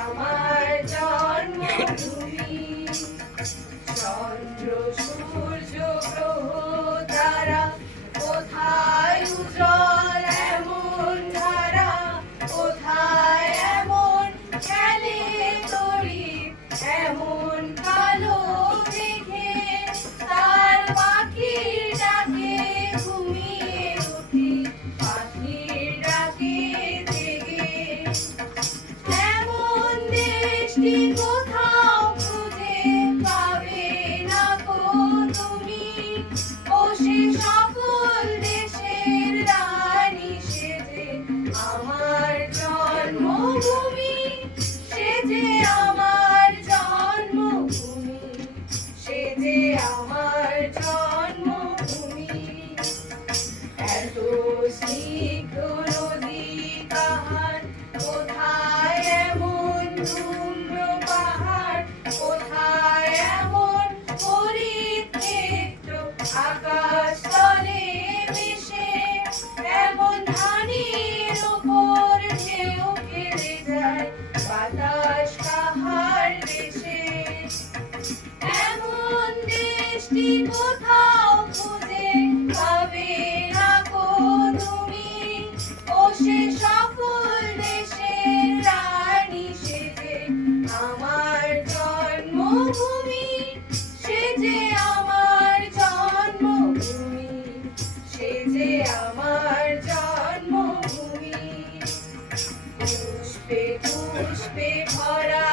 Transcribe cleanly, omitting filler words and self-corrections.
আমার জন্মভূমি। চন্দ্র সূর্য গ্রহ তারা কোথায় উজ্জ্বল এমন ধারা, কোথায় এমন খেলে তড়িৎ, এমন কালো মেঘে তার পাখির ডাকে ঘুমিয়ে উঠি, পাখির ডাকে জেগে। এমন দেশটি কোথাও খুঁজে পাবে না গো তুমি, ও সে সকল দেশের রানী সেজে আমার জন্মভূমি, সেজে আমার জন্মভূমি, সেজে আমার জন্মভূমি। এত স্নিগ্ধ নদী কাহার, কোথায় এমন ধূম্র পাহাড়, কোথায় এমন হরিত ক্ষেত্র আকাশ তলে মিশে, এমন ধানের উপর ঢেউ খেলে যায় বাতাস কাহার দেশে। এমন দেশটি কোথাও খুঁজে পাবে না গো তুমি, ও সে সকল দেশের রানী সেজে আমার জন্মভূমি, সেজে আমার জন্মভূমি, সেজে আমার জন্মভূমি। পুষ্পে পুষ্পে ভরা